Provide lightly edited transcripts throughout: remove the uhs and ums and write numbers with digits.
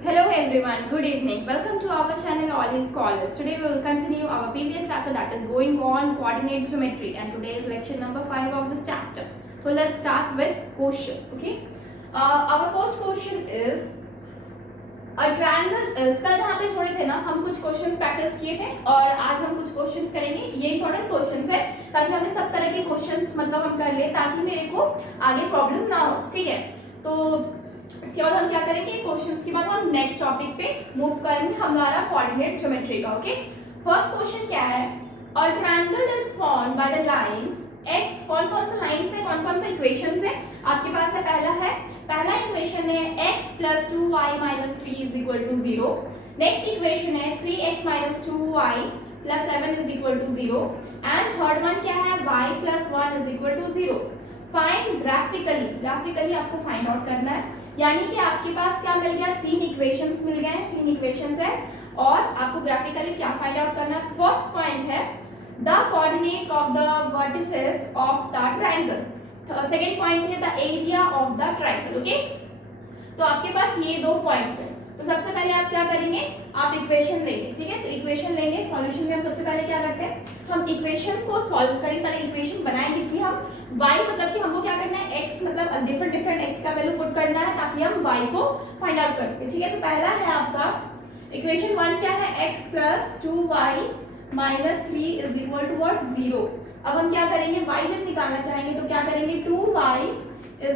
Hello everyone, good evening. Welcome to our channel All is Scholars. Today we will continue our previous chapter that is going on coordinate geometry, and today is lecture number 5 of this chapter. So let's start with question. Okay. Our first question is a triangle. कल जहाँ पे छोड़े थे ना, हम कुछ questions practice किए थे और आज हम कुछ क्वेश्चंस करेंगे. ये इंपॉर्टेंट क्वेश्चंस है ताकि हमें सब तरह के क्वेश्चंस मतलब हम कर ले ताकि मेरे को आगे प्रॉब्लम ना हो. ठीक है. तो इसके बाद हम क्या करेंगे, क्वेश्चंस के बाद हम नेक्स्ट टॉपिक पे मूव करेंगे हमारा कोऑर्डिनेट ज्योमेट्री का. ओके. फर्स्ट क्वेश्चन क्या है, a triangle is formed by the lines x. कौन कौन से लाइंस है, कौन कौन से इक्वेशंस है आपके पास है. पहला इक्वेशन है x + 2y - 3 = 0. नेक्स्ट इक्वेशन है 3x - 2y + 7 = 0. And third one क्या है, y + 1 = 0. फाइंड ग्राफिकली आपको फाइंड आउट करना है. यानी कि आपके पास क्या मिल गया, तीन इक्वेशंस मिल गए. तीन इक्वेशंस है और आपको ग्राफिकली क्या फाइंड आउट करना है. फर्स्ट पॉइंट है the coordinates of the vertices of the triangle. Second point है the area of the triangle. Okay. तो आपके पास ये दो पॉइंट्स है. तो सबसे पहले आप क्या करेंगे, आप इक्वेशन लेंगे. ठीक है. तो इक्वेशन लेंगे. सॉल्यूशन में हम सबसे पहले क्या करते हैं, हम इक्वेशन को सॉल्व करेंगे. पहले इक्वेशन बनाएंगे कि हम y मतलब कि हमको क्या करना है, x मतलब डिफरेंट x का वैल्यू पुट करना है ताकि हम y को फाइंड आउट कर सके. ठीक है. तो पहला है आपका इक्वेशन 1 क्या है, x + 2y - 3 = what, 0. अब हम क्या करेंगे, y जब निकालना चाहेंगे तो क्या करेंगे, 2y =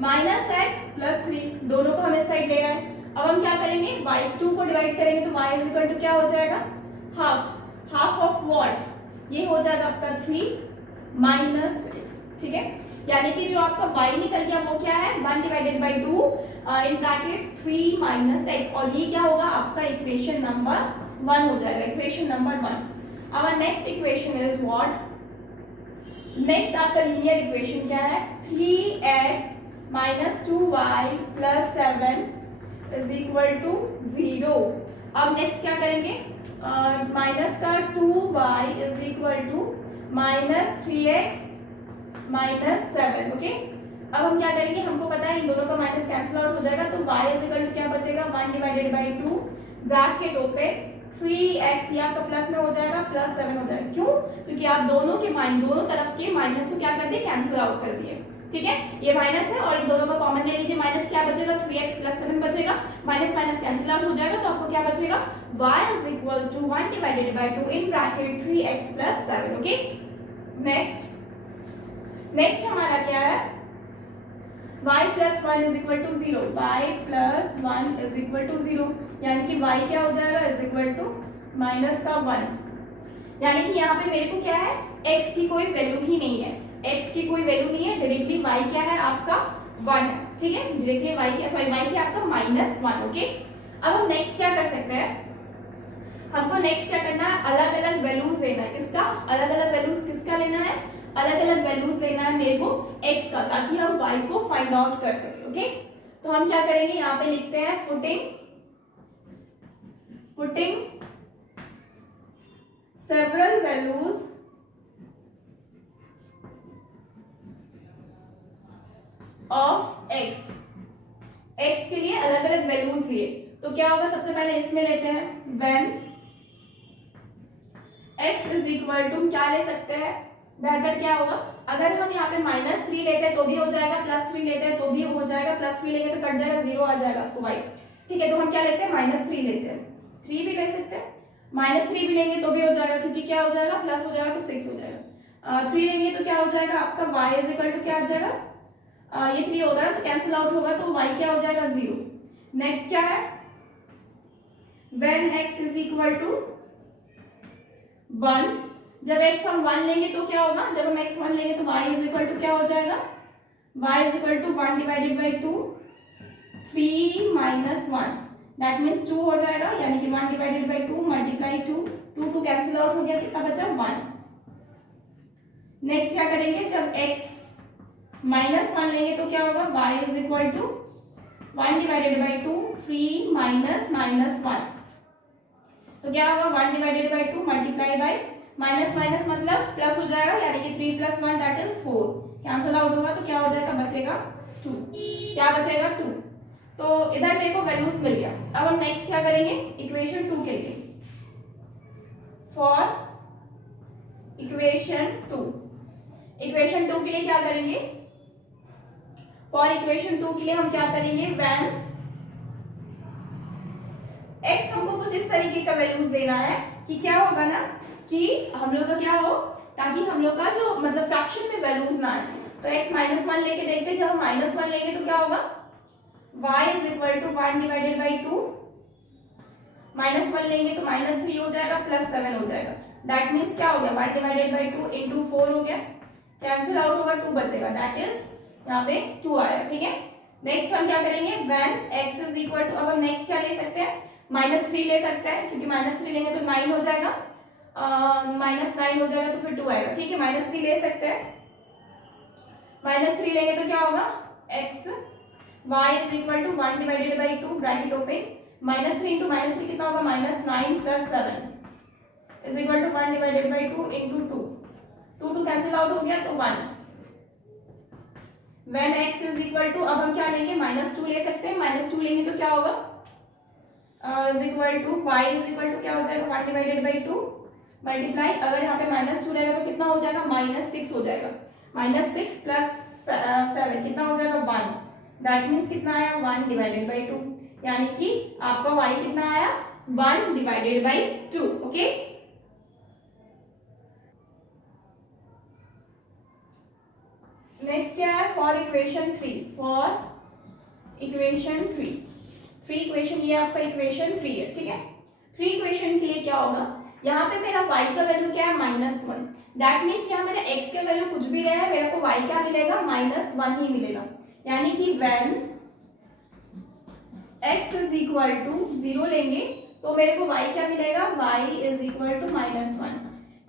-x + 3. दोनों को हम इस साइड ले आए. अब हम क्या करेंगे, y2 को डिवाइड करेंगे तो y = क्या हो जाएगा, हाफ ऑफ व्हाट, ये हो जाएगा आपका 3 - 6. ठीक है. यानी कि जो आपका y निकल गया वो क्या है, 1/2 इन ब्रैकेट 3 - x. और ये क्या होगा आपका इक्वेशन नंबर 1 हो जाएगा. Equation number 1. Our next equation is what, next आपका लीनियर इक्वेशन क्या है, 3x - 2y + 7 = 0. अब नेक्स्ट क्या करेंगे, माइनस का 2y = -3x - 7. ओके. अब हम क्या करेंगे, हमको पता है इन दोनों का माइनस कैंसिल आउट हो जाएगा. तो y = क्या बचेगा, 1/2 ब्रैकेट ओपन 3x, ये आपका प्लस में हो जाएगा, +7 हो जाएगा. क्यों, क्योंकि आप दोनों तरफ के माइनस को क्या कर दिए, कैंसिल आउट कर दिए. ठीक है. ये माइनस है और इन दोनों का कॉमन ले लीजिए. माइनस क्या बचेगा, 3x + 7 बचेगा. माइनस माइनस कैंसिल आउट हो जाएगा. तो आपको क्या बचेगा, y = 1/2 in bracket 3x + 7. Okay. Next हमारा क्या है, y + 1 = 0. y + 1 = 0. यानी कि y क्या हो जाएगा, -1. यानी कि यहाँ पे मेरे को क्या है, x की कोई वैल्यू ही नहीं है. x की कोई वैल्यू नहीं है. डायरेक्टली y क्या है आपका 1 है. ठीक है. डायरेक्टली y क्या आपका -1. ओके. अब हम नेक्स्ट क्या कर सकते हैं, हमको नेक्स्ट क्या करना है, अलग अलग वैल्यूज लेना है. किसका, अलग अलग वैल्यूज किसका लेना है, अलग अलग वैल्यूज लेना है मेरे को x का, ताकि हम y को फाइंड आउट कर सके. ओके. तो हम क्या करेंगे, यहाँ पे लिखते हैं putting several values of x के लिए अलग अलग वैल्यूज लिए. तो क्या होगा, सबसे पहले इसमें लेते हैं when x = क्या ले सकते हैं, बेहतर क्या होगा, अगर हम यहाँ पे -3 लेते हैं तो भी हो जाएगा, +3 लेते हैं तो भी हो जाएगा, +3 लेंगे तो कट जाएगा, 0 आ जाएगा आपको y. ठीक है. तो हम क्या लेते हैं, -3 लेते हैं. 3 भी ले सकते हैं, -3 भी लेंगे तो भी हो जाएगा, क्योंकि क्या हो जाएगा, प्लस हो जाएगा तो 6 हो जाएगा. 3 लेंगे तो क्या हो जाएगा आपका, y = क्या आ जाएगा, ये 3 होगा तो कैंसिल आउट होगा तो y क्या हो जाएगा, 0. नेक्स्ट क्या है, when x = 1. जब x हम 1 लेंगे तो क्या होगा, जब हम x 1 लेंगे तो y = क्या हो जाएगा, y = 1/2 3 - 1. दैट मीन्स 2 हो जाएगा. यानी कि 1/2 मल्टीप्लाई 2 कैंसिल आउट हो गया, कितना बचा, 1. नेक्स्ट क्या करेंगे, जब x -1 लेंगे तो क्या होगा, y = 1/2 3 - -1. तो क्या होगा, 1/2 मल्टीप्लाई बाय माइनस मतलब प्लस हो जाएगा. यानी कि 3 + 1 दैट इज 4. कैंसिल आउट होगा तो क्या हो जाएगा, बचेगा 2. क्या बचेगा, 2. तो इधर मेरे को वैल्यूज मिल गया। अब हम नेक्स्ट क्या करेंगे, इक्वेशन 2 के लिए, फॉर इक्वेशन 2 के लिए क्या करेंगे, फॉर इक्वेशन 2 के लिए हम क्या करेंगे, व्हेन x हमको कुछ इस तरीके का वैल्यूज देना है कि क्या होगा ना, कि हम लोग का क्या हो, ताकि हम लोग का जो मतलब फ्रैक्शन में वैल्यूज ना आए। तो x -1 लेके देखते हैं, जब हम -1 लेंगे तो क्या होगा, y is equal to 1 divided by 2, -1 लेंगे तो -3 हो जाएगा, +7 हो जाएगा। दैट मीन्स क्या हो गया, 1 डिवाइडेड बाई 2 इंटू 4 हो गया, कैंसिल आउट होगा, 2 बचेगा, दैट इज यहाँ पे 2 आया। ठीक है, नेक्स्ट हम क्या करेंगे, when x is equal to, अब हम नेक्स्ट क्या ले सकते हैं, -3 ले सकते हैं, क्योंकि -3 लेंगे तो 9 हो जाएगा, -9 हो जाएगा तो फिर 2 आएगा। ठीक है, -3 ले सकते हैं, -3 लेंगे तो क्या होगा, x y is equal to 1 divided by 2 bracket open, -3 into -3 कितना होगा, -9 + 7 is equal to 1 divided by 2 into 2 2 cancel out हो गया तो 1। When x is equal to, अब हम क्या लेंगे, -2 ले सकते हैं, -2 लेंगे तो क्या होगा, is equal to y is equal to क्या हो जाएगा, 1 डिवाइडेड बाई 2 मल्टीप्लाई, अगर यहाँ पे -2 रहेगा तो कितना हो जाएगा, -6 हो जाएगा, -6 + 7 कितना हो जाएगा, 1। दैट मीन्स कितना आया, 1 डिवाइडेड बाई 2, यानी कि आपका y कितना आया, 1 डिवाइडेड बाई 2। ओके, नेक्स्ट क्या है, फॉर इक्वेशन 3 फ्री इक्वेशन, ये आपका इक्वेशन 3 है। ठीक है, 3 इक्वेशन के लिए क्या होगा, यहाँ पे मेरा y का वैल्यू क्या है, -1, दैट मीन्स यहाँ मेरा x का वैल्यू कुछ भी रहा है, मेरे को y क्या मिलेगा, -1 ही मिलेगा, यानी कि when x is equal to 0 लेंगे तो मेरे को y क्या मिलेगा, y इज इक्वल टू -1।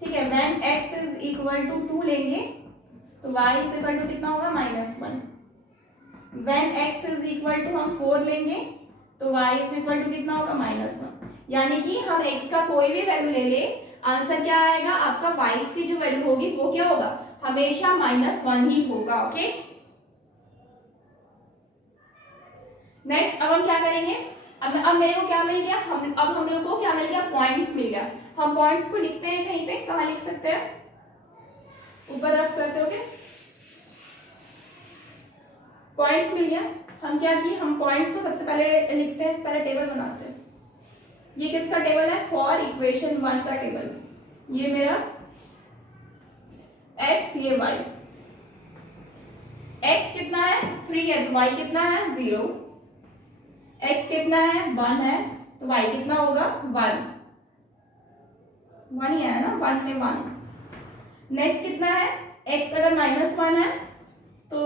ठीक है, when x is equal to 2 लेंगे तो y इज इक्वल टू कितना होगा, -1। When x is equal to हम 4 लेंगे तो y इज इक्वल टू कितना होगा, -1। यानी कि हम x का कोई भी वैल्यू ले ले, आंसर क्या आएगा आपका, y की जो वैल्यू होगी वो क्या होगा, हमेशा -1 ही होगा। ओके, नेक्स्ट अब हम क्या करेंगे, अब मेरे को क्या मिल गया, हम लोग को क्या मिल गया, पॉइंट्स मिल गया। हम पॉइंट्स को लिखते हैं कहीं पे, कहाँ लिख सकते हैं, ऊपर रफ करते हो, पॉइंट्स मिल गया। हम क्या किए, हम पॉइंट्स को सबसे पहले लिखते हैं, पहले टेबल बनाते हैं। ये किसका टेबल है, फॉर इक्वेशन 1 का टेबल, ये मेरा x, ये y, x कितना है, 3 है तो y कितना है, 0, x कितना है, 1 है तो y कितना होगा, 1 ही है ना, 1 में 1। नेक्स्ट कितना है, x अगर -1 है तो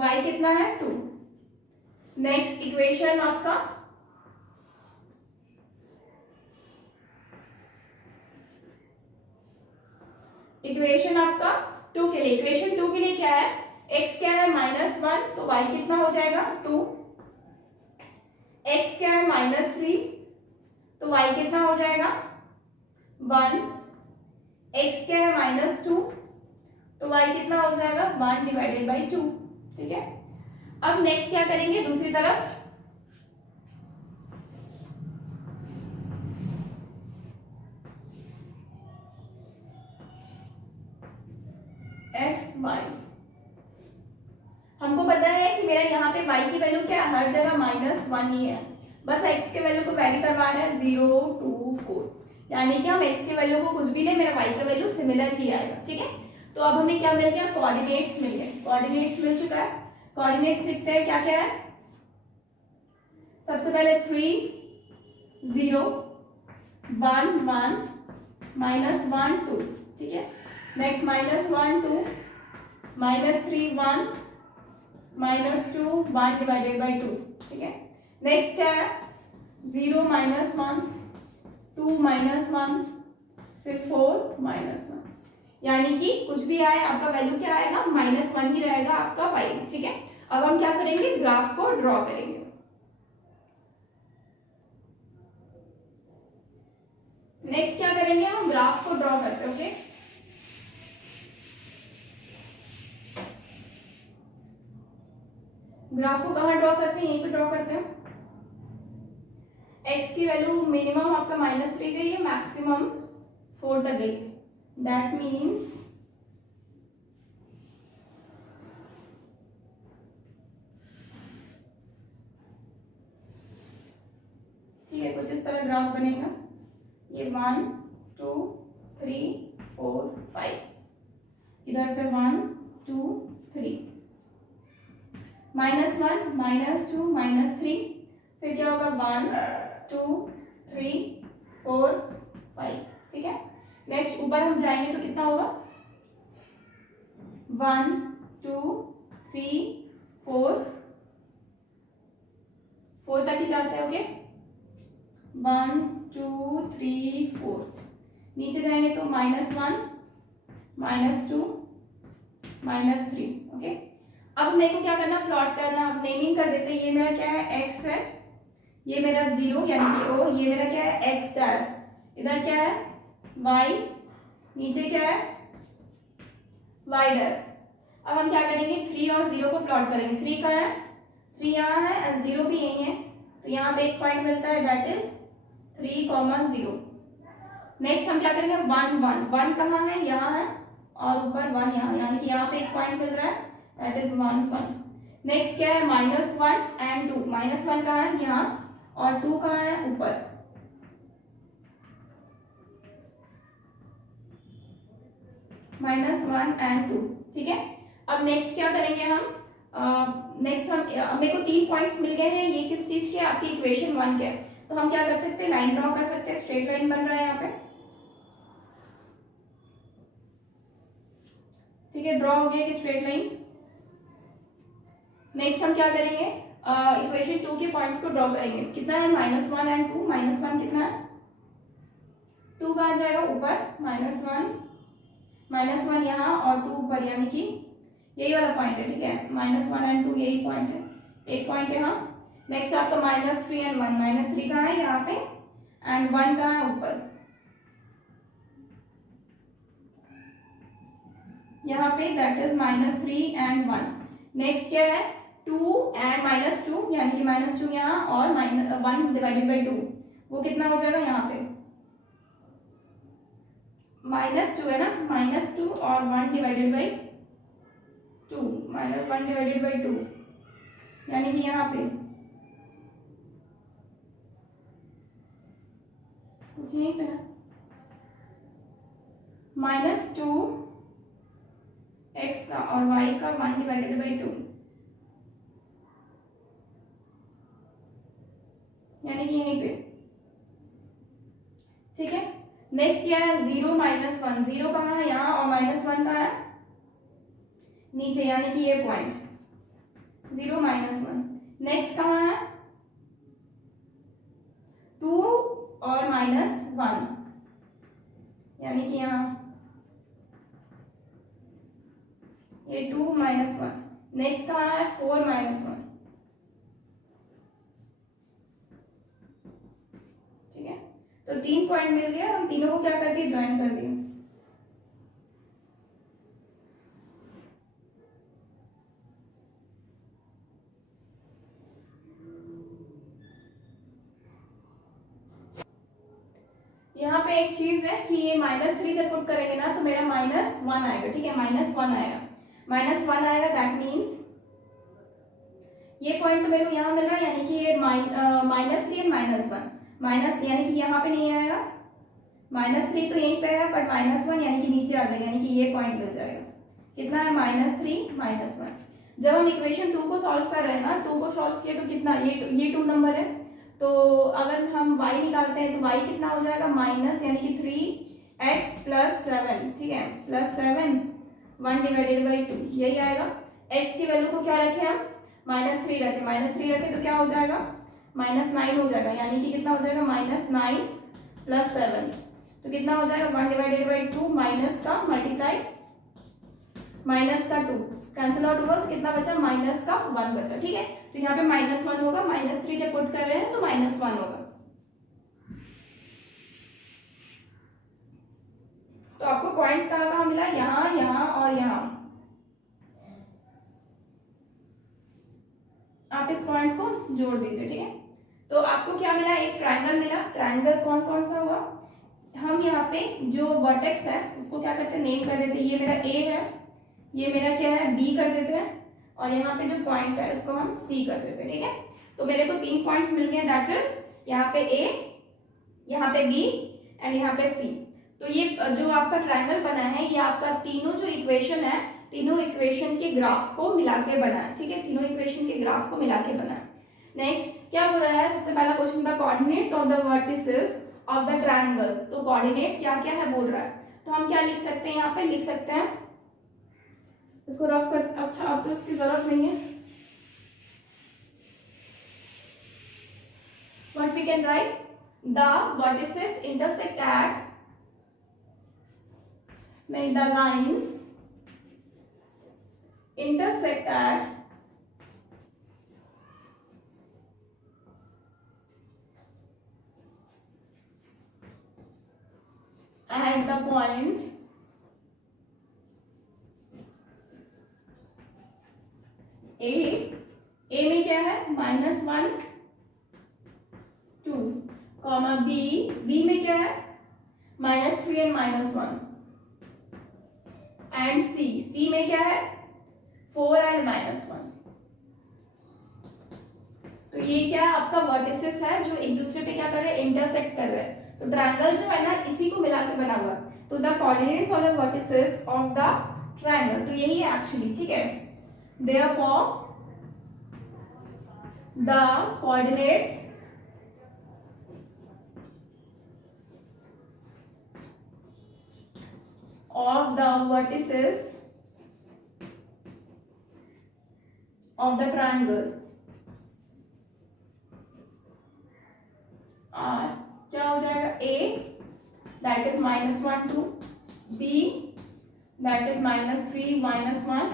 y कितना है, 2। नेक्स्ट इक्वेशन आपका इक्वेशन आपका 2 के लिए, इक्वेशन 2 के लिए क्या है, x क्या है, -1 तो y कितना हो जाएगा, 2। x क्या है, -3 तो y कितना हो जाएगा, 1। x क्या है, -2 तो y कितना हो जाएगा, 1 डिवाइडेड बाई 2। ठीक है, अब नेक्स्ट क्या करेंगे, दूसरी तरफ x y, हमको पता है कि मेरा यहाँ पे y की वैल्यू क्या है, हर जगह -1 ही है, बस x के वैल्यू को वेरी करवा रहे हैं, 0 2 4, यानी कि हम x के वैल्यू को कुछ भी ले, मेरा y का वैल्यू सिमिलर ही आएगा। ठीक है, तो अब हमें क्या मिल गया, कोऑर्डिनेट्स मिल गए, कोऑर्डिनेट्स मिल चुका है। कोऑर्डिनेट्स लिखते हैं, क्या क्या है, सबसे पहले 3 0 1 1 -1 2। ठीक है, नेक्स्ट -1 2 -3 1 -2 1 डिवाइडेड बाई 2। ठीक है, नेक्स्ट क्या है, 0 -1 2 -1 फिर 4 -1, यानी कि कुछ भी आए आपका वैल्यू क्या आएगा, -1 ही रहेगा आपका y। ठीक है, अब हम क्या करेंगे, ग्राफ को ड्रॉ करेंगे। नेक्स्ट क्या करेंगे, हम ग्राफ को ड्रॉ करते हैं। ओके, ग्राफ को कहाँ ड्रॉ करते हैं, यहीं पे ड्रॉ करते हैं। एक्स की वैल्यू मिनिमम आपका -3 गई है, मैक्सिमम 4 तक गई। दैट मीन्स ठीक है, कुछ इस तरह ग्राफ बनेगा। ये 1 2 3 4 5, इधर से 1 2 3, -1 -2 -3, फिर क्या होगा 1 2 3 4 5, ठीक है। नेक्स्ट ऊपर हम जाएंगे तो कितना होगा 1 2 3 4 तक ही जाते हैं। ओके 1 2 3 4, नीचे जाएंगे तो -1 -2 -3। ओके अब मेरे को क्या करना, प्लॉट करना। अब नेमिंग कर देते हैं। ये मेरा क्या है, x है, ये मेरा 0 यानी कि O, ये मेरा क्या है x डैश, इधर क्या है y, नीचे क्या है y डैश। अब हम क्या करेंगे, 3 और 0 को प्लॉट करेंगे। 3 का है, 3 यहाँ है एंड 0 भी यही है, तो यहाँ पे एक पॉइंट मिलता है, दैट इज 3,0। नेक्स्ट हम क्या करेंगे 1 1 1 कहाँ है, यहाँ है, और ऊपर 1 यहाँ, यानी कि यहाँ पे एक पॉइंट मिल रहा है, दैट इज 1 1। नेक्स्ट क्या है -1 एंड 2, -1 कहाँ है, यहाँ, और 2 कहाँ है, ऊपर। -1 एंड 2, ठीक है। अब नेक्स्ट क्या करेंगे हम, नेक्स्ट हम मेरे को 3 पॉइंट्स मिल गए हैं। ये किस चीज के, आपकी इक्वेशन 1 के। तो हम क्या कर सकते हैं, लाइन ड्रॉ कर सकते हैं, स्ट्रेट लाइन बन रहा है यहाँ पे, ठीक है, ड्रॉ हो गया कि स्ट्रेट लाइन। नेक्स्ट हम क्या करेंगे, इक्वेशन 2 के पॉइंट्स को ड्रॉ करेंगे। कितना है -1 एंड 2, -1 कितना है, 2 कहाँ जाएगा, ऊपर, -1 यहाँ और 2 ऊपर, यानी कि यही वाला पॉइंट है, ठीक है। -1 एंड 2 यही पॉइंट है, एक पॉइंट है यहाँ। नेक्स्ट आपका -3 एंड 1, -3 कहाँ है, यहाँ पे, एंड 1 कहाँ है, ऊपर, यहाँ पे, दैट इज -3 एंड 1। नेक्स्ट क्या है 2 एंड -2, यानी कि -2 यहाँ और 1 डिवाइडेड बाई 2, वो कितना हो जाएगा यहाँ पे, -2 है ना, -2 और 1 डिवाइडेड बाई 2, -1 डिवाइडेड बाई 2, यानी कि यहाँ पे यहीं पे -2 x का और y का 1 डिवाइडेड बाई 2, यानी कि यहीं पे, ठीक है। नेक्स्ट क्या है 0 -1, 0 कहाँ है, यहाँ, और -1 कहाँ है, नीचे, यानी कि ये पॉइंट 0 -1। नेक्स्ट कहाँ है 2 और -1, यानी कि यहाँ ये 2 -1। नेक्स्ट कहाँ है 4 -1, ठीक है। तो 3 पॉइंट मिल गया, हम तीनों को क्या कर दिए, ज्वाइन कर दिए। यहाँ पे एक चीज है कि ये -3 जब पुट करेंगे ना तो मेरा -1 आएगा, ठीक है, -1 आएगा, -1 आएगा। दैट मीन्स ये पॉइंट तो मेरे को यहाँ मिल रहा है, यानी कि ये -3 एंड -1, माइनस, यानी कि यहाँ पे नहीं आएगा, -3 तो यहीं पे है, बट -1 यानी कि नीचे आ जाएगा, यानी कि ये पॉइंट मिल जाएगा। कितना है -3 -1। जब हम इक्वेशन 2 को सॉल्व कर रहे हैं ना, 2 को सॉल्व किए तो कितना, ये 2 नंबर है, तो अगर हम y निकालते हैं तो y कितना हो जाएगा, माइनस, यानी कि 3x + 7, ठीक है, +7 1 डिवाइडेड बाई 2, यही आएगा। x की वैल्यू को क्या रखे हम, -3 रखे, -3 रखे तो क्या हो जाएगा, -9 हो जाएगा, यानी कि कितना हो जाएगा, -9 + 7, तो कितना हो जाएगा 1 डिवाइडेड बाई 2, माइनस का मल्टीप्लाई माइनस का 2 कैंसिल आउट हुआ तो कितना बचा, माइनस का 1 बचा, ठीक है। तो यहाँ पे -1 होगा, -3 जब पुट कर रहे हैं तो -1 होगा। तो आपको पॉइंट्स कहाँ कहाँ मिला, यहाँ, यहाँ और यहाँ। आप इस पॉइंट को जोड़ दीजिए, ठीक है। तो आपको क्या मिला, एक ट्रायंगल मिला। ट्रायंगल कौन कौन सा हुआ, हम यहाँ पे जो वर्टेक्स है उसको क्या करते हैं, नेम कर देते हैं। ये मेरा ए है, ये मेरा क्या है, बी कर देते हैं, और यहाँ पे जो पॉइंट है उसको हम सी कर देते हैं, ठीक है। तो मेरे को 3 पॉइंट्स मिल गए, दैट इज यहाँ पे ए, यहाँ पे बी एंड यहाँ पे सी। तो ये जो आपका ट्रायंगल बना है, ये आपका तीनों जो इक्वेशन है, तीनों इक्वेशन के ग्राफ को मिला के बना है, ठीक है। तीनों इक्वेशन के ग्राफ को मिला के बना है। नेक्स्ट क्या बोल रहा है, सबसे पहला क्वेश्चन था coordinates of the vertices of the triangle. तो कोऑर्डिनेट क्या क्या है बोल रहा है, तो हम क्या लिख सकते हैं, यहाँ पे लिख सकते हैं, इसको रफ कर, अच्छा अब तो इसकी जरूरत नहीं है। What we can write, the vertices intersect at, the lines intersect at the point A में क्या है, -1 2, कॉमा B में क्या है, -3 एंड -1, एंड C में क्या है, 4 एंड -1। तो ये क्या आपका वर्टिसेस है जो एक दूसरे पे क्या कर रहे हैं, इंटरसेक्ट कर रहे हैं। तो ट्रायंगल जो है ना, इसी को मिला के बना हुआ है। तो the coordinates of the vertices of the triangle, तो यही है एक्चुअली, ठीक है। Therefore the coordinates of the vertices of the triangle are, क्या हो जाएगा, A that is -1 2, B that is -3 -1,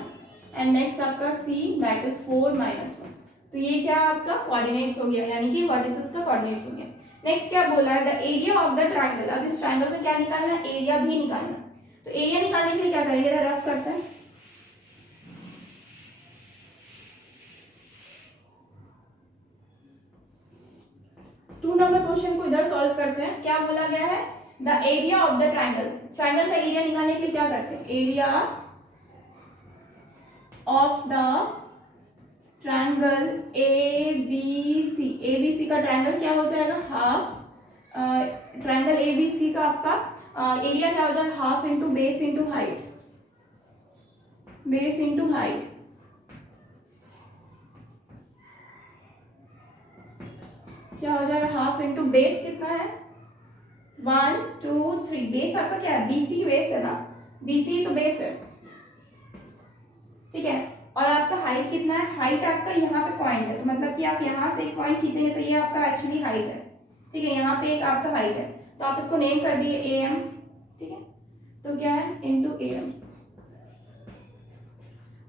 and next आपका C that is 4 -1। तो ये क्या आपका कोऑर्डिनेट्स हो गया, यानी कि वर्टिसेस का कोऑर्डिनेट्स हो गया। नेक्स्ट क्या बोला है, the area of the triangle. अब इस ट्रायंगल का क्या निकालना है, एरिया भी निकालना है। तो एरिया निकालने के लिए क्या करेंगे, रफ करते हैं। टू नंबर क्वेश्चन को इधर सॉल्व करते हैं। क्या बोला गया है, the area of the triangle. Triangle का एरिया निकालने के लिए क्या करते हैं, area of the triangle ABC। ABC का ट्रायंगल क्या हो जाएगा, हाफ। ट्रायंगल ABC का आपका एरिया क्या हो जाएगा, half into base into height, base into height. क्या हो जाएगा, हाफ इंटू बेस कितना है, 1 2 3। बेस आपका क्या है, BC बेस है ना, BC तो बेस है, ठीक है। और आपका हाइट कितना है, हाइट आपका यहाँ पे पॉइंट है, तो मतलब कि आप यहाँ से एक पॉइंट खींचेंगे तो ये आपका एक्चुअली हाइट है, ठीक है। यहाँ पे एक आपका हाइट है, तो आप इसको नेम कर दिए AM, ठीक है। तो क्या है, इंटू AM।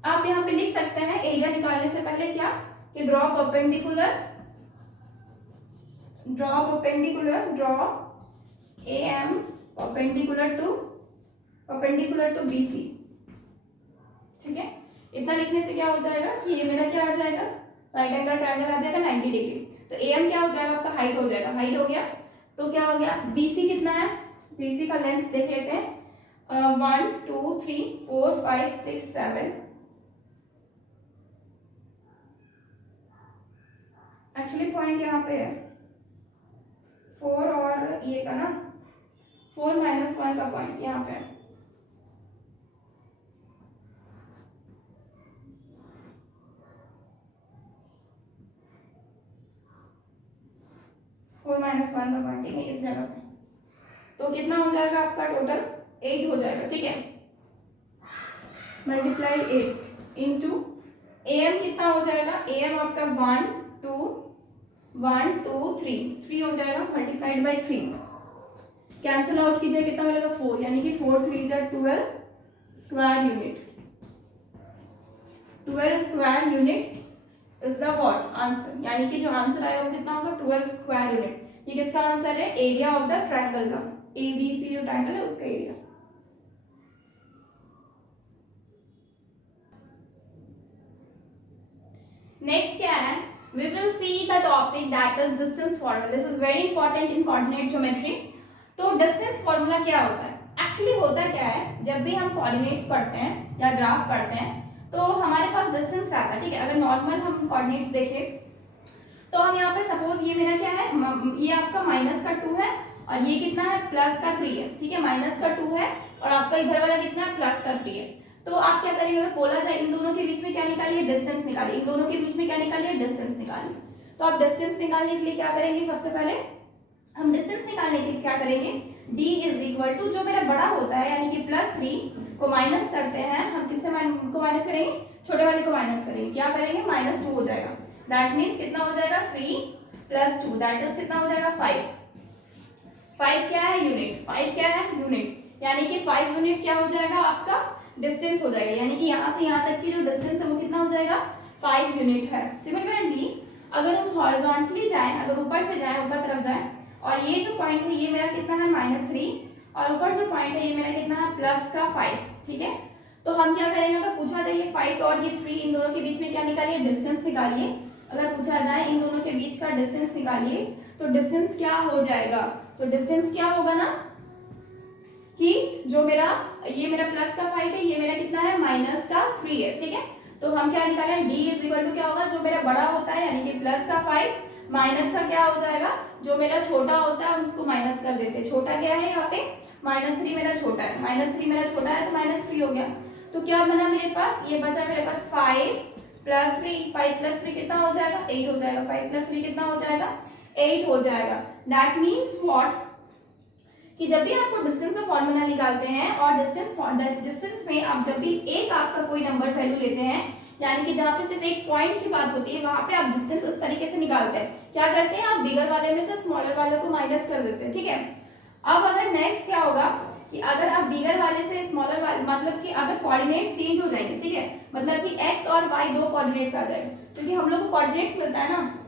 आप यहाँ पे लिख सकते हैं एरिया निकालने से पहले क्या, कि draw perpendicular, draw AM perpendicular to BC, ठीक है। इतना लिखने से क्या हो जाएगा कि ये मेरा क्या आ जाएगा, राइट एंगल ट्रायंगल आ जाएगा 90 डिग्री। तो AM क्या हो जाएगा, आपका हाइट हो जाएगा, हाइट हो गया। तो क्या हो गया, BC कितना है, BC का लेंथ देख लेते हैं, 1 2 3 4 5 6 7। एक्चुअली पॉइंट यहाँ पे है 4 और ये का ना, 4 -1 का पॉइंट यहाँ पे है। -1 का पॉइंट, ठीक है, इस जगह पे। तो कितना हो जाएगा आपका, टोटल 8 हो जाएगा, ठीक है। मल्टीप्लाई 8 इंटू AM कितना हो जाएगा, AM आपका 1 2 3 हो जाएगा, मल्टीप्लाइड बाई 3। कैंसिल आउट कीजिए, कितना मिलेगा, 4, यानी कि 4 3 12 square unit. 12 square unit is the what answer, यानी कि जो आंसर आएगा वो कितना होगा, 12 स्क्वायर यूनिट। ये किसका आंसर है, एरिया ऑफ द ट्रायंगल का, ABC जो ट्रायंगल है उसका एरिया। नेक्स्ट क्या है, we will see the topic that is distance formula. This is very important in coordinate geometry. तो distance formula क्या होता है? Actually होता क्या है, जब भी हम coordinates पढ़ते हैं या ग्राफ पढ़ते हैं तो हमारे पास distance रहता है, ठीक है। अगर नॉर्मल हम coordinates देखें तो हम यहाँ पे सपोज ये मेरा क्या है, ये आपका माइनस का 2 है और ये कितना है प्लस का 3 है, ठीक है। माइनस का 2 है और आपका इधर वाला कितना है प्लस का 3 है। तो आप क्या करेंगे, अगर बोला जाए इन दोनों के बीच में क्या निकालिए, डिस्टेंस निकालिए। इन दोनों के बीच में क्या निकालिए, डिस्टेंस निकालिए। तो आप डिस्टेंस निकालने के लिए क्या करेंगे, सबसे पहले हम डिस्टेंस निकालने के लिए क्या करेंगे, d इज इक्वल टू जो मेरा बड़ा होता है यानी कि +3 को माइनस करते हैं हम, किससे को माइनस करेंगे, छोटे वाले को माइनस करेंगे, क्या करेंगे -2 हो जाएगा। दैट मीन्स कितना हो जाएगा 3 + 2 दैट इज कितना हो जाएगा 5। 5 क्या है यूनिट, 5 क्या है यूनिट, यानी कि 5 यूनिट क्या हो जाएगा आपका डिस्टेंस हो जाएगा, यानी कि यहाँ से यहाँ तक की जो डिस्टेंस है वो कितना हो जाएगा 5 यूनिट है। सिमिलरली अगर हम हॉरिजॉन्टली जाएं, अगर ऊपर से जाएं, ऊपर तरफ जाएं और ये जो पॉइंट है ये मेरा कितना है -3 और ऊपर जो पॉइंट है ये मेरा कितना है +5, ठीक है। तो हम क्या करेंगे, अगर पूछा जाए ये 5 और ये 3 इन दोनों के बीच में क्या निकालिए, डिस्टेंस निकालिए। अगर पूछा जाए इन दोनों के बीच का डिस्टेंस निकालिए तो डिस्टेंस क्या हो जाएगा, तो डिस्टेंस क्या होगा ना कि जो मेरा ये मेरा +5 है, ये मेरा कितना है -3 है, ठीक है। तो हम क्या निकाले, d इज इक्वल टू क्या होगा, जो मेरा बड़ा होता है यानी कि +5 माइनस का क्या हो जाएगा, जो मेरा छोटा होता है हम उसको माइनस कर देते हैं। छोटा क्या है यहाँ पे -3 मेरा छोटा है, -3 मेरा छोटा है तो -3 हो गया। तो क्या बना मेरे पास, ये बचा मेरे पास 5 + 3, 5 + 3 कितना हो जाएगा 8 हो जाएगा, 5 + 3 कितना हो जाएगा 8 हो जाएगा। दैट मीन्स व्हाट कि जब भी आपको डिस्टेंस का फॉर्मूला निकालते हैं और डिस्टेंस में आप जब भी एक आपका कोई नंबर वैल्यू लेते हैं, यानी कि जहाँ पे सिर्फ एक पॉइंट की बात होती है, वहां पे आप डिस्टेंस इस तरीके से निकालते हैं। क्या करते हैं, आप बिगर वाले में से स्मॉलर वाले को माइनस कर देते हैं, ठीक है। अब अगर नेक्स्ट क्या होगा कि अगर आप बिगर वाले से स्मॉलर वाले, मतलब कि अगर कोऑर्डिनेट्स चेंज हो जाएंगे, ठीक है, मतलब कि x और y दो कोऑर्डिनेट्स आ जाएंगे, क्योंकि हम लोग को कोऑर्डिनेट्स मिलता है ना,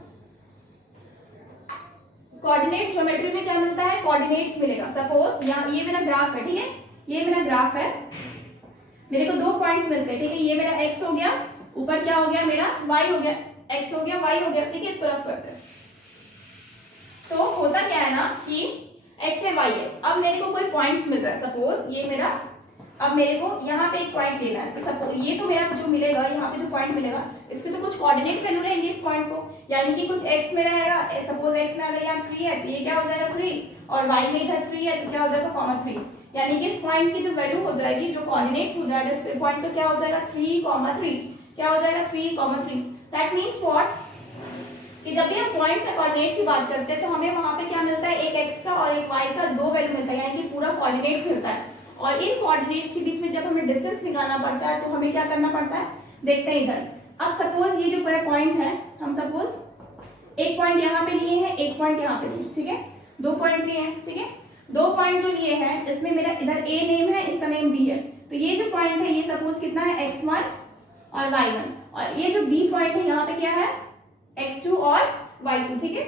कोऑर्डिनेट ज्योमेट्री में क्या मिलता है, कोऑर्डिनेट्स मिलेगा। सपोज यहाँ ये मेरा ग्राफ है, ठीक है, ये मेरा ग्राफ है, मेरे को 2 पॉइंट्स मिलते हैं, ठीक है। ये मेरा x हो गया, ऊपर क्या हो गया मेरा y हो गया, x हो गया y हो गया, ठीक है। इसको रफ करते हैं। तो होता क्या है ना कि x है y है, अब मेरे को कोई पॉइंट्स मिल रहा है, सपोज ये मेरा, अब मेरे को यहाँ पे एक पॉइंट लेना है। तो सपोज ये तो मेरा जो मिलेगा, यहाँ पे जो पॉइंट मिलेगा इसके तो कुछ कोऑर्डिनेट वैल्यू रहेंगे इस पॉइंट को, यानी कि कुछ x में रहेगा। सपोज x में अगर यहाँ 3 है तो ये क्या हो जाएगा 3 और y में इधर 3 है तो क्या हो जाएगा 3, यानी कि इस पॉइंट की जो वैल्यू हो जाएगी, जो कोऑर्डिनेट्स हो जाएगा इस पॉइंट का क्या हो जाएगा 3, क्या हो जाएगा 3, दैट मीन्स व्हाट कि जब भी हम पॉइंट से कोऑर्डिनेट की बात करते हैं तो हमें वहां पे क्या मिलता है, एक x का और एक y का 2 वैल्यू मिलता है, यानी कि पूरा कोऑर्डिनेट्स मिलता है। और इन कोऑर्डिनेट्स के बीच में जब हमें डिस्टेंस निकालना पड़ता है तो हमें क्या करना पड़ता है, देखते हैं इधर। अब सपोज ये जो पूरा पॉइंट है, हम सपोज एक पॉइंट यहाँ पे लिए हैं, एक पॉइंट यहाँ पे लिए, ठीक है, 2 पॉइंट लिए हैं, ठीक है। 2 पॉइंट जो लिए हैं इसमें मेरा इधर a नेम है, इसका नेम b है। तो ये जो पॉइंट है ये सपोज कितना है x1 और y1, और ये जो b पॉइंट है यहाँ पे क्या है x2 और y2, ठीक है,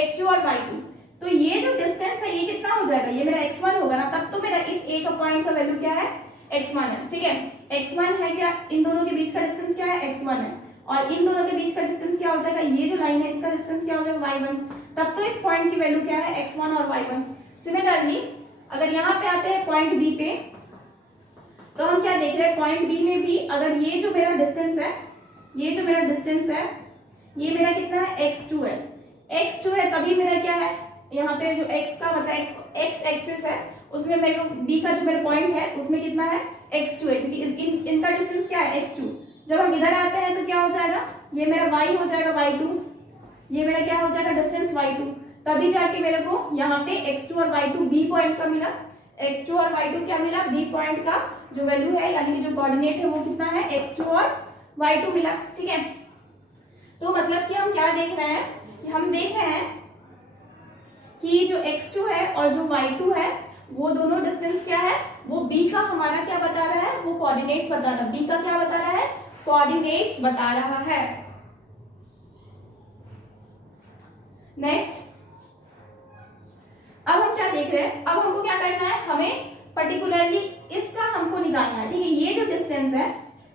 x2 और y2। तो ये जो डिस्टेंस है ये कितना हो जाएगा, ये मेरा x1 होगा ना, तब तो मेरा इस a का पॉइंट का वैल्यू क्या है x1 है, ठीक है। x1 है क्या, इन दोनों के बीच का डिस्टेंस क्या है x1 है, और इन दोनों के बीच का डिस्टेंस क्या हो जाएगा, ये जो लाइन है इसका डिस्टेंस क्या हो जाएगा y1, तब तो इस पॉइंट की वैल्यू क्या है x1 और y1। सिमिलरली अगर यहाँ पे आते हैं पॉइंट b पे, तो हम क्या देख रहे हैं, पॉइंट b में भी अगर ये जो मेरा डिस्टेंस है, ये जो मेरा डिस्टेंस है ये मेरा कितना है x2 है, x2 है, तभी मेरा क्या है यहाँ पे जो x का मतलब x एक्सिस है उसमें मेरे को b का जो मेरा पॉइंट है उसमें कितना है x2 है, क्योंकि इनका डिस्टेंस क्या है x2। जब हम इधर आते हैं तो क्या हो जाएगा, ये मेरा y हो जाएगा y2, ये मेरा क्या हो जाएगा डिस्टेंस y2, तभी जाके मेरे को यहाँ पे x2 और y2 b पॉइंट का मिला, x2 और y2 क्या मिला, b पॉइंट का जो वैल्यू है यानी कि जो कोऑर्डिनेट है वो कितना है x2 और y2 मिला, ठीक है। तो मतलब कि हम क्या देख रहे हैं, हम देख रहे हैं कि जो x2 है और जो y2 है वो दोनों डिस्टेंस क्या है, वो b का हमारा क्या बता रहा है, वो कोऑर्डिनेट्स बता रहा है, b का क्या बता रहा है, कोऑर्डिनेट्स बता रहा है। नेक्स्ट अब हम क्या देख रहे हैं, अब हमको क्या करना है, हमें पर्टिकुलरली इसका हमको निकालना है, ठीक है। ये जो डिस्टेंस है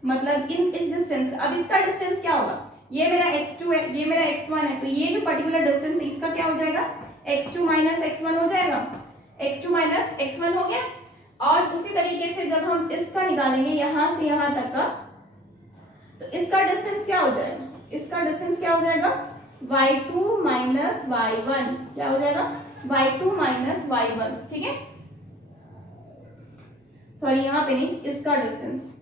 मतलब इस डिस्टेंस, अब इसका डिस्टेंस क्या होगा, ये मेरा x2 है, ये मेरा x1 है, तो ये जो पर्टिकुलर डिस्टेंस इसका क्या हो जाएगा, x2 माइनस x1 हो जाएगा, x2 माइनस x1 हो गया। और उसी तरीके से जब हम इसका निकालेंगे यहां से यहां तक का, तो इसका डिस्टेंस क्या हो जाएगा, इसका डिस्टेंस क्या हो जाएगा, y2 माइनस y1, क्या हो जाएगा, y2 माइनस y1, ठीक है, सॉरी यहाँ पे नहीं, इसका डिस्टेंस,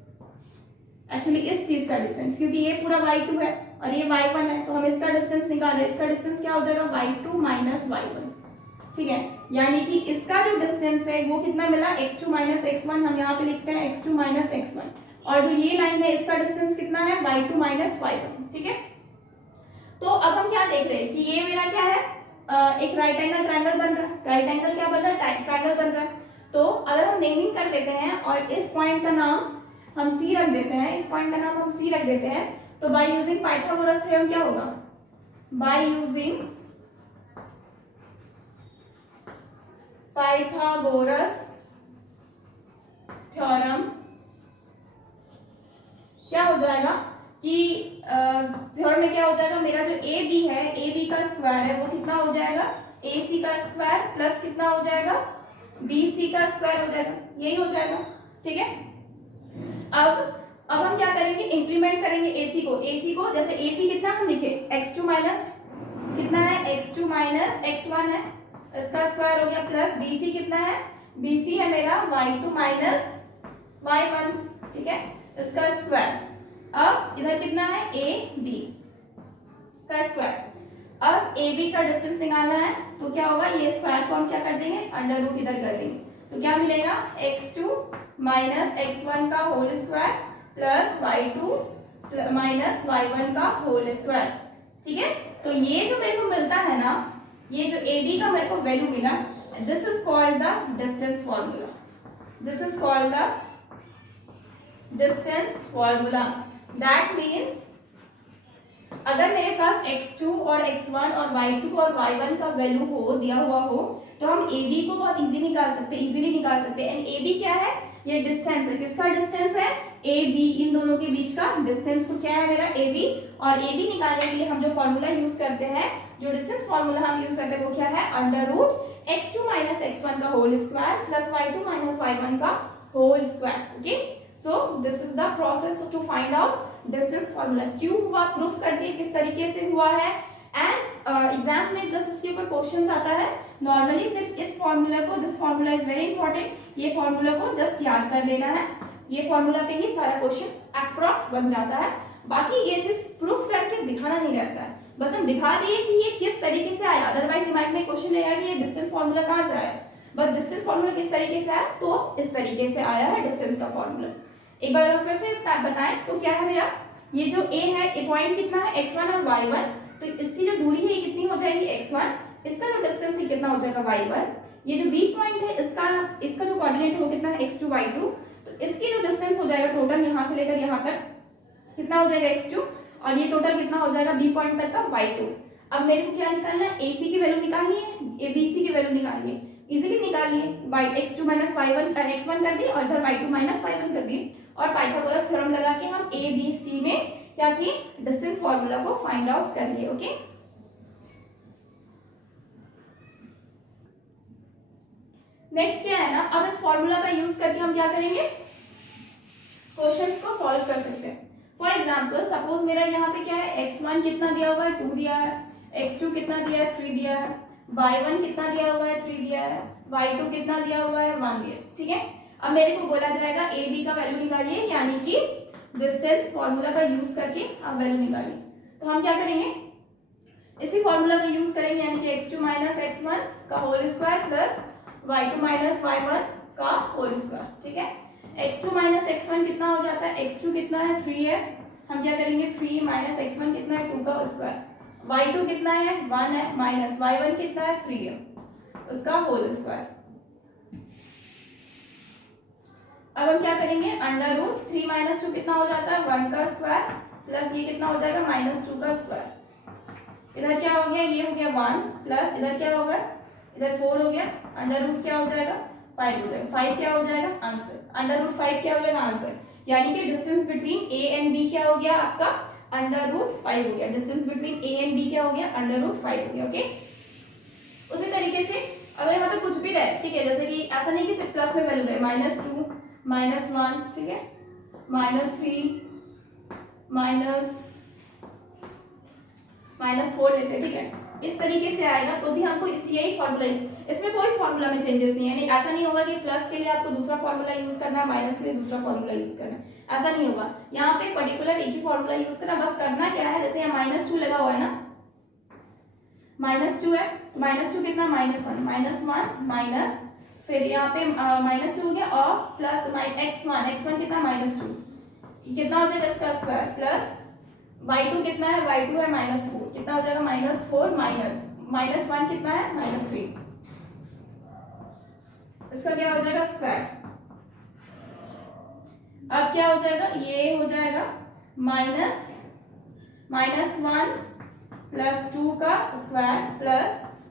एक्चुअली इस चीज का डिस्टेंस, क्योंकि ये पूरा y2 है और ये y1 है, तो हम इसका डिस्टेंस निकाल रहे हैं, इसका डिस्टेंस क्या हो जाएगा, y2 माइनस y1, ठीक है। यानी कि इसका जो डिस्टेंस है वो कितना मिला, x2 माइनस x1, हम यहाँ पे लिखते हैं x2 माइनस x1, और जो ये लाइन है इसका डिस्टेंस कितना है, y2 माइनस y1, ठीक है। तो अब हम क्या देख रहे हैं कि ये मेरा क्या है, एक राइट एंगल ट्रायंगल बन रहा है, राइट एंगल क्या बन रहा है, ट्रायंगल बन रहा है। तो अगर हम नेमिंग कर लेते हैं और इस पॉइंट का नाम हम सी रख देते हैं, इस पॉइंट का नाम हम सी रख देते हैं, तो बाय यूजिंग पाइथागोरस थ्योरम क्या होगा, बाय यूजिंग पाइथागोरस थ्योरम क्या हो जाएगा कि थ्योरम में क्या हो जाएगा, मेरा जो ए बी है, ए बी का स्क्वायर है वो कितना हो जाएगा, ए सी का स्क्वायर प्लस कितना हो जाएगा, बी सी का स्क्वायर हो जाएगा, यही हो जाएगा, ठीक है। अब हम क्या करेंगे, इंप्लीमेंट करेंगे AC को, जैसे AC कितना हम लिखे, x2 माइनस कितना है, x2 माइनस x1 है, इसका स्क्वायर हो गया, प्लस BC कितना है, BC है मेरा y2 माइनस y1, ठीक है, इसका स्क्वायर। अब इधर कितना है, AB का स्क्वायर। अब AB का डिस्टेंस निकालना है, तो क्या होगा, ये स्क्वायर को हम क्या कर देंगे, अंडर रूट इधर कर देंगे, तो क्या मिलेगा, x2 माइनस x1 का whole square plus y2 minus y1 का होल स्क्वायर, ठीक है। तो ये जो मेरे को मिलता है ना, ये जो AB का मेरे को वैल्यू मिला, this is called the distance formula, this is called the distance formula. That means अगर मेरे पास x2 और x1 और y2 और y1 का वैल्यू हो, दिया हुआ हो, तो हम AB को बहुत इजीली निकाल सकते हैं। एंड AB क्या है, ये डिस्टेंस है, किसका डिस्टेंस है, AB, इन दोनों के बीच का डिस्टेंस को क्या है मेरा AB, और AB निकालने के लिए हम जो फॉर्मूला यूज करते हैं, जो डिस्टेंस फॉर्मूला हम यूज करते हैं वो क्या है, under root x2 minus x1 का whole square plus y2 minus y1 का whole square, okay. So this is the process to find out distance formula. क्यों हुआ, प्रूफ करते हैं किस तरीके से हुआ है, एंड एग्जाम में जस्ट इसके ऊपर क्वेश्चन आता है, नॉर्मली सिर्फ इस फॉर्मूला को, this formula is very important, ये फॉर्मूला को जस्ट याद कर लेना है, ये फॉर्मूला पे ही सारा क्वेश्चन अप्रॉक्स बन जाता है। बाकी ये चीज प्रूफ करके दिखाना नहीं रहता है, बस हम दिखा दिए कि ये किस तरीके से आया, अदरवाइज दिमाग में क्वेश्चन रहेगा कि ये डिस्टेंस फॉर्मूला कहाँ से आया, बट डिस्टेंस फॉर्मूला किस तरीके से आया, तो इस तरीके से आया है डिस्टेंस का फॉर्मूला। एक बार फिर से बताएं तो क्या है मेरा, ये जो A है, ये पॉइंट कितना है, x1 और y1, तो इसकी जो दूरी है ये कितनी हो जाएगी, x1, इसका जो डिस्टेंस है कितना हो जाएगा, y1, ये जो B पॉइंट है इसका जो कोऑर्डिनेट है वो कितना है, x2 y2, तो इसकी जो डिस्टेंस हो जाएगा टोटल यहाँ से लेकर यहाँ तक कितना हो जाएगा, x2, और ये टोटल कितना हो जाएगा B पॉइंट तक का y2। अब मेरे को क्या निकालना है, AC की वैल्यू निकालनी है, BC की वैल्यू निकालनी है, इजीली निकालिए, x2 माइनस y1 x1 कर दी और इधर y2 माइनस y1 कर दी, और पाइथागोरस थ्योरम लगा के हम ABC में क्या किए, डिस्टेंस फॉर्मूला को फाइंड आउट कर लिए, ओके। नेक्स्ट क्या है ना, अब इस फॉर्मूला का यूज करके हम क्या करेंगे, क्वेश्चंस को सॉल्व कर सकते हैं। फॉर एग्जांपल सपोज मेरा यहाँ पे क्या है, x1 कितना दिया हुआ है, 2 दिया है, x2 कितना दिया है, 3 दिया है, y1 कितना दिया हुआ है, 3 दिया है, y2 कितना दिया हुआ है, 1 दिया है, ठीक है। अब मेरे को बोला जाएगा AB का वैल्यू निकालिए, यानी कि डिस्टेंस फॉर्मूला का यूज करके आप वैल्यू निकालिए। तो हम क्या करेंगे, इसी फॉर्मूला का यूज करेंगे, यानी कि x2 माइनस x1 का whole square plus y2 minus y1 का होल स्क्वायर, ठीक है। x2 माइनस x1 कितना हो जाता है, x2 कितना है, 3 है, हम क्या करेंगे 3 माइनस x1 कितना है, 2 का स्क्वायर, y2 कितना है, 1 है, माइनस y1 कितना है, 3 है, उसका होल स्क्वायर। अब हम क्या करेंगे, अंडर रूट 3 माइनस 2 कितना हो जाता है, 1 का स्क्वायर प्लस ये कितना हो जाएगा, माइनस 2 का स्क्वायर। इधर क्या हो गया, ये हो गया 1 प्लस इधर क्या होगा, इधर 4 हो गया, अंडर रूट क्या हो जाएगा, 5 हो जाएगा, 5 क्या हो जाएगा, आंसर, अंडर रूट 5 क्या हो जाएगा, आंसर। यानी कि distance between A and B क्या हो गया आपका, √5 हो गया। Distance between A and B क्या हो गया, √5 हो गया। ओके, उसी तरीके से अगर यहाँ पे कुछ भी रहे, ठीक है, जैसे कि ऐसा नहीं कि सिर्फ प्लस में वैल्यू रहे, -2 -1, ठीक है, -3 -4 लेते हैं, ठीक है, इस तरीके से आएगा तो भी हमको यही फॉर्मूला, इसमें कोई फॉर्मूला में चेंजेस नहीं है, नहीं ऐसा नहीं होगा कि प्लस के लिए आपको दूसरा फॉर्मूला यूज करना है, माइनस के लिए दूसरा फॉर्मूला यूज करना है, ऐसा नहीं होगा। यहाँ पे पर्टिकुलर एक ही फॉर्मूला यूज करना, बस करना क्या है, जैसे यहाँ -2 लगा हुआ है ना, -2 है तो -2 कितना, -1 माइनस, फिर यहाँ पे -2 हो गया और प्लस x1 कितना, -2, कितना हो जाएगा इसका स्क्वायर, प्लस y2 कितना है, y2 है -4, कितना हो जाएगा, -4 -1 कितना है, -3, इसका क्या हो जाएगा स्क्वायर। अब क्या हो जाएगा, ये हो जाएगा -1 प्लस 2 का स्क्वायर प्लस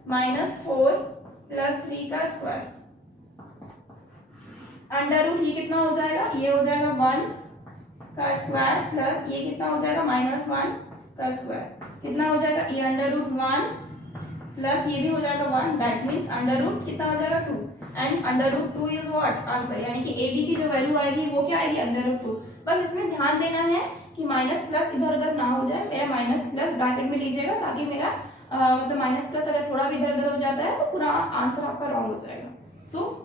-4 प्लस 3 का स्क्वायर, अंडर रूट ये कितना हो जाएगा, ये हो जाएगा 1 का स्क्वायर प्लस ये कितना हो जाएगा, -1 का स्क्वायर, कितना हो जाएगा, ये √1 प्लस ये भी हो जाएगा 1, दैट मीन्स अंडर रूट कितना हो जाएगा 2, एंड √2 इज व्हाट, आंसर, यानी कि ए बी की जो वैल्यू आएगी वो क्या आएगी, √2। बस इसमें ध्यान देना है कि माइनस प्लस इधर उधर ना हो जाए, मेरा माइनस प्लस ब्रैकेट में लीजिएगा ताकि मेरा मतलब माइनस प्लस अगर थोड़ा भी इधर उधर हो जाता है तो पूरा आंसर आपका रॉन्ग हो जाएगा। सो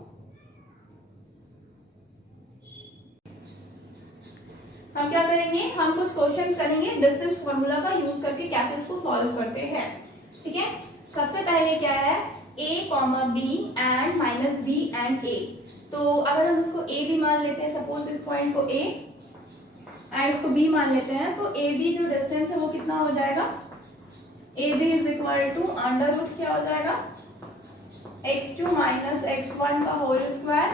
हम क्या करेंगे, हम कुछ क्वेश्चंस करेंगे डिस्टेंस फार्मूला का यूज करके कैसे इसको सॉल्व करते हैं, ठीक है। सबसे पहले क्या है, a, b and -b and a, तो अगर हम इसको a भी मान लेते हैं, सपोज इस पॉइंट को a एंड इसको b मान लेते हैं, तो a b जो डिस्टेंस है वो कितना हो जाएगा, a b is equal to under root क्या हो जाएगा, x2 माइनस x1 का whole square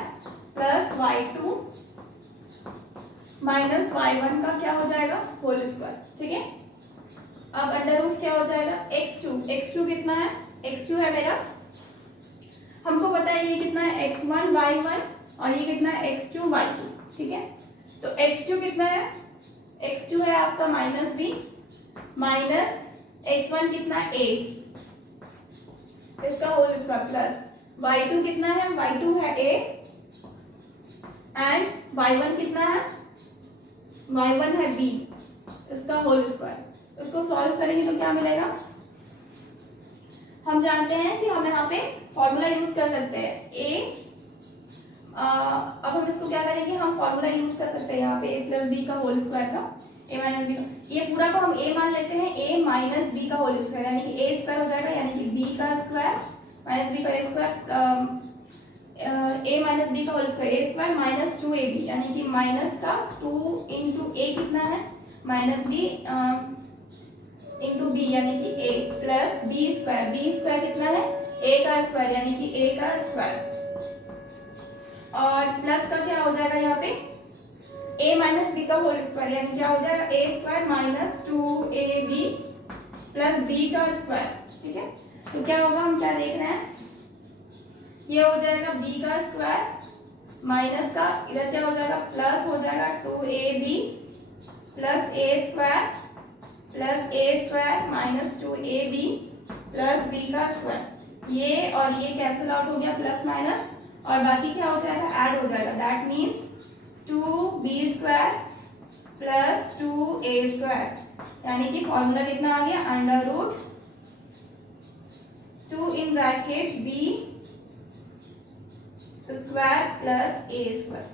plus y2 minus y1 का क्या हो जाएगा, होल स्क्वायर, ठीक है। अब अंडर रूट क्या हो जाएगा, x2 कितना है, x2 है मेरा, हमको पता है ये कितना है, x1 y1 और ये कितना है, x2 y2, ठीक है। तो x2 कितना है, x2 है आपका -b माइनस x1 कितना है, a, इसका होल स्क्वायर प्लस y2 कितना है, y2 है a एंड y1 कितना है, y1 है b, इसका होल स्क्वायर। इसको सॉल्व करेंगे तो क्या मिलेगा, हम जानते हैं कि हम यहाँ पे फॉर्मूला यूज कर सकते हैं अब हम इसको क्या करेंगे, हम फॉर्मूला यूज कर सकते हैं यहाँ पे a प्लस बी का होल स्क्वायर का, a माइनस बी का, ये पूरा को हम a मान लेते हैं, a माइनस बी का होल स्क्वायर, यानी कि a स्क्वायर हो जाएगा, यानी कि b का स्क्वायर माइनस b का स्क्वायर, a माइनस बी का whole square, a square minus 2ab, यानी कि माइनस का 2 इंटू a कितना है, माइनस b इंटू बी, यानी कि a प्लस बी स्क्वायर कितना है, a का स्क्वायर, यानी कि a का स्क्वायर, और प्लस का क्या हो जाएगा यहाँ पे, a माइनस बी का होल स्क्वायर, यानी क्या हो जाएगा, a square minus 2ab plus b का स्क्वायर, ठीक है। तो क्या होगा, हम क्या देख रहे हैं, ये हो जाएगा b का स्क्वायर माइनस का इधर क्या हो जाएगा, प्लस हो जाएगा 2ab plus a square minus 2ab plus b का स्क्वायर, ये और ये कैंसिल आउट हो गया, प्लस माइनस, और बाकी क्या हो जाएगा, ऐड हो जाएगा, that means 2b square plus 2a square, यानी कि फॉर्मूला कितना आ गया, under root 2 in bracket b square plus a square,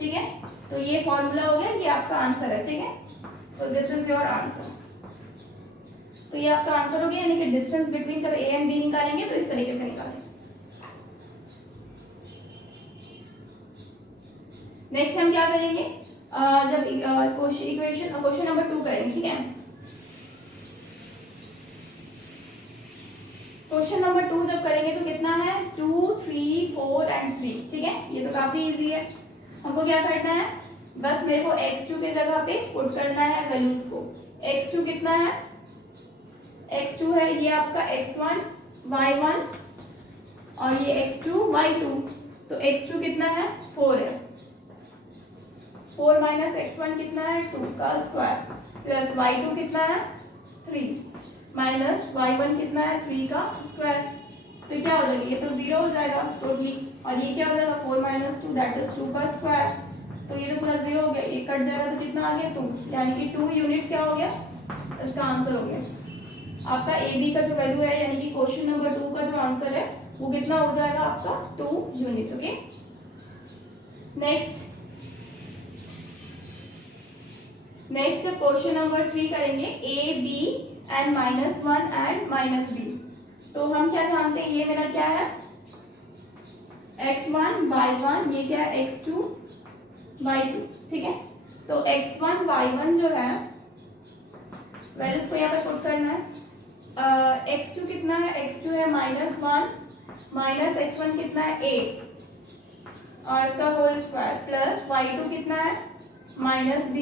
ठीक है। तो ये फॉर्मूला हो गया, ये आपका आंसर है, ठीक है। तो दिस इज योर आंसर, तो ये आपका आंसर हो गया, यानी कि डिस्टेंस बिटवीन जब a एंड b निकालेंगे तो इस तरीके से निकालेंगे। नेक्स्ट हम क्या करेंगे, जब क्वेश्चन नंबर 2 करेंगे, ठीक है। क्वेश्चन नंबर 2 जब करेंगे तो कितना है, 2 3 4 एंड 3, ठीक है। ये तो काफी इजी है, हमको क्या करना है, बस मेरे को x2 के जगह पे पुट करना है वैल्यूज को। x2 कितना है, x2 है ये आपका x1 y1 और ये x2 y2, तो x2 कितना है, 4 है, 4 माइनस x1 कितना है, 2 का स्क्वायर प्लस y2 कितना है 3 माइनस y1 कितना है 3 का स्क्वायर। तो क्या हो जाएगा, ये तो 0 हो जाएगा टोटली, और ये क्या हो जाएगा 4 माइनस 2 दैट इज 2 का स्क्वायर। तो ये तो पूरा 0 हो गया, ये कट जाएगा तो कितना आ गया 2, यानी कि 2 यूनिट क्या हो गया, इसका आंसर हो गया आपका ए बी का जो वैल्यू है, यानी कि क्वेश्चन नंबर 2 का जो आंसर है वो कितना हो जाएगा आपका 2 unit. Okay, next question number 3 करेंगे, A B and -1 and -b। तो हम क्या जानते हैं, ये मेरा क्या है x1 y1, ये क्या है x2 y2, ठीक है। तो x1 y1 जो है वैल्यूज को यहाँ पे पुट करना है। x2 कितना है, x2 है -1 माइनस x1 कितना है a और इसका होल स्क्वायर प्लस y2 कितना है -b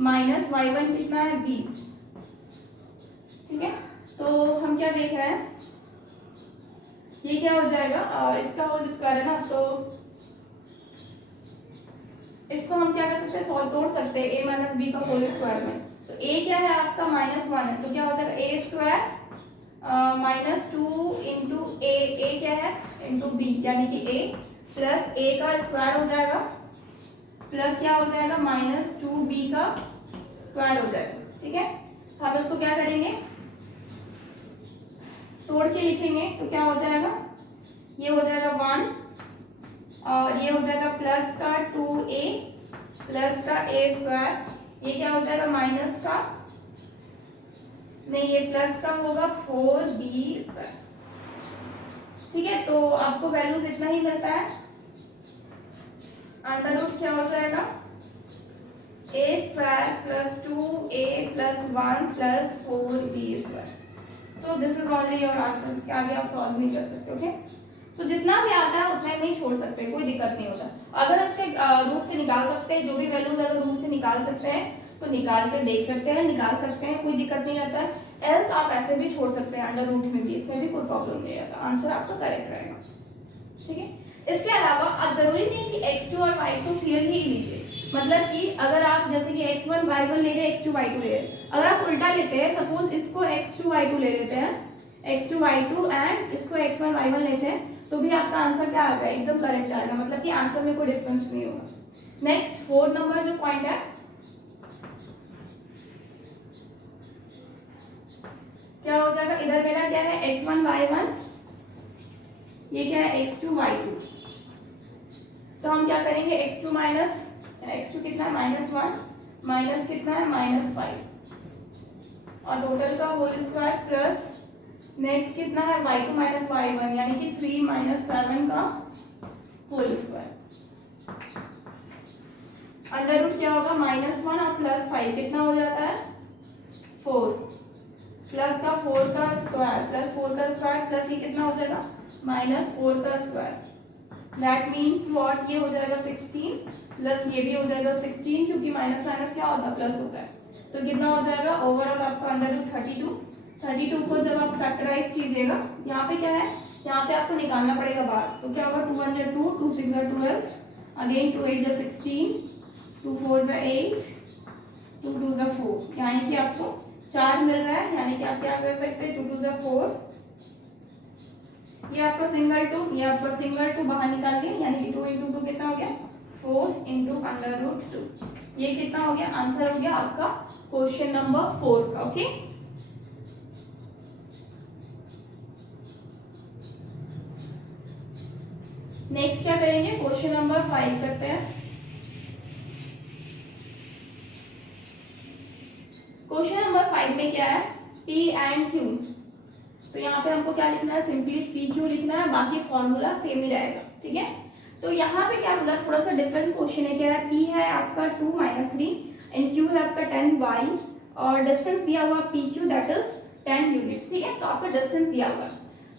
माइनस y1 कितना है b, ठीक है। तो हम क्या देख रहे हैं, ये क्या हो जाएगा, इसका होल स्क्वायर है ना, तो इसको हम क्या कर सकते हैं, सॉल्व तोड़ सकते हैं a माइनस बी का होल स्क्वायर में। तो a क्या है आपका -1 है, तो क्या हो जाएगा a स्क्वायर -2 इंटू ए क्या है इंटू बी, यानी कि a प्लस a का स्क्वायर हो जाएगा प्लस क्या हो जाएगा -2b का स्क्वायर हो जाएगा, ठीक है। हम इसको क्या करेंगे, तोड़ के लिखेंगे, तो क्या हो जाएगा, ये हो जाएगा 1 और ये हो जाएगा प्लस का 2a प्लस का a स्क्वायर, ये क्या हो जाएगा माइनस का, नहीं ये प्लस का होगा 4b स्क्वायर, ठीक है। तो आपको वैल्यूज इतना ही मिलता है, अंडर रूट क्या हो जाएगा a square plus 2a plus 1 plus 4b square. So this is only your answer, इसके आगे आप सॉल्व नहीं कर सकते। ओके, तो जितना भी आता है उतना में ही छोड़ सकते हैं, कोई दिक्कत नहीं होता। अगर इसके रूट से निकाल सकते हैं, जो भी वैल्यूज अगर रूट से निकाल सकते हैं तो निकाल के देख सकते हैं, निकाल सकते हैं, कोई दिक्कत नहीं रहता है। एल्स आप ऐसे भी छोड़ सकते हैं अंडर रूट में भी, इसमें भी कोई प्रॉब्लम नहीं रहता, आंसर आपका करेक्ट रहेगा, ठीक है। इसके अलावा आप जरूरी नहीं कि x2 और y2 सीरियल ही लीजिए, मतलब कि अगर आप जैसे कि x1 y1 ले रहे हैं, x2 y2 ले रहे हैं, अगर आप उल्टा लेते हैं, सपोज इसको x2 y2 ले लेते हैं, x2 y2 एंड इसको x1 y1 लेते हैं, तो भी आपका आंसर क्या आएगा, एकदम करेक्ट आएगा, मतलब कि आंसर में कोई डिफरेंस नहीं होगा। नेक्स्ट 4 नंबर जो पॉइंट है, क्या हो जाएगा, इधर मेरा क्या है x1 y1, ये क्या है x2 y2, तो हम क्या करेंगे x2 माइनस x2 कितना है -1 माइनस कितना है -5 और टोटल का होल स्क्वायर प्लस नेक्स्ट कितना है y2 माइनस y1 यानी कि 3 माइनस 7 का होल स्क्वायर। अंडर रूट क्या होगा -1 और प्लस 5 कितना हो जाता है 4 प्लस का 4 का स्क्वायर प्लस 4 का स्क्वायर प्लस ये कितना हो जाएगा -4 का स्क्वायर, दैट मीन्स व्हाट, ये हो जाएगा 16 प्लस ये भी हो जाएगा 16, क्योंकि माइनस माइनस क्या होता है प्लस होता है, तो कितना हो जाएगा ओवरऑल आपका अंडर रूट 32 को जब आप फैक्टराइज कीजिएगा, यहाँ पे क्या है, यहाँ पे आपको निकालना पड़ेगा बाहर, तो क्या होगा 2 1 जा 2 2 6 जा 12 अगेन 2 8 जा 16 2 4 जा 8 2 2 जा 4, यानी कि आपको 4 मिल रहा है, यानी कि आप क्या कर सकते हैं 2 2 जा 4, ये आपका सिंगल 2, ये आपका सिंगल 2 बाहर निकाल के, यानी कि 2 इंटू 2 कितना हो गया 4 इंटू अंडर रूट 2, ये कितना हो गया आंसर हो गया आपका क्वेश्चन नंबर 4 का। ओके, नेक्स्ट क्या करेंगे, क्वेश्चन नंबर 5 करते हैं। क्वेश्चन नंबर 5 में क्या है P एंड Q, तो यहाँ पे हमको क्या लिखना है, सिंपली पी क्यू लिखना है, बाकी फॉर्मूला सेम ही रहेगा, ठीक है। तो यहाँ पे क्या बोला, थोड़ा सा डिफरेंट क्वेश्चन है, क्या है P है आपका 2 - 3 एंड Q है आपका 10 y और डिस्टेंस दिया हुआ P Q that is 10 units, ठीक है। तो आपका डिस्टेंस दिया हुआ है,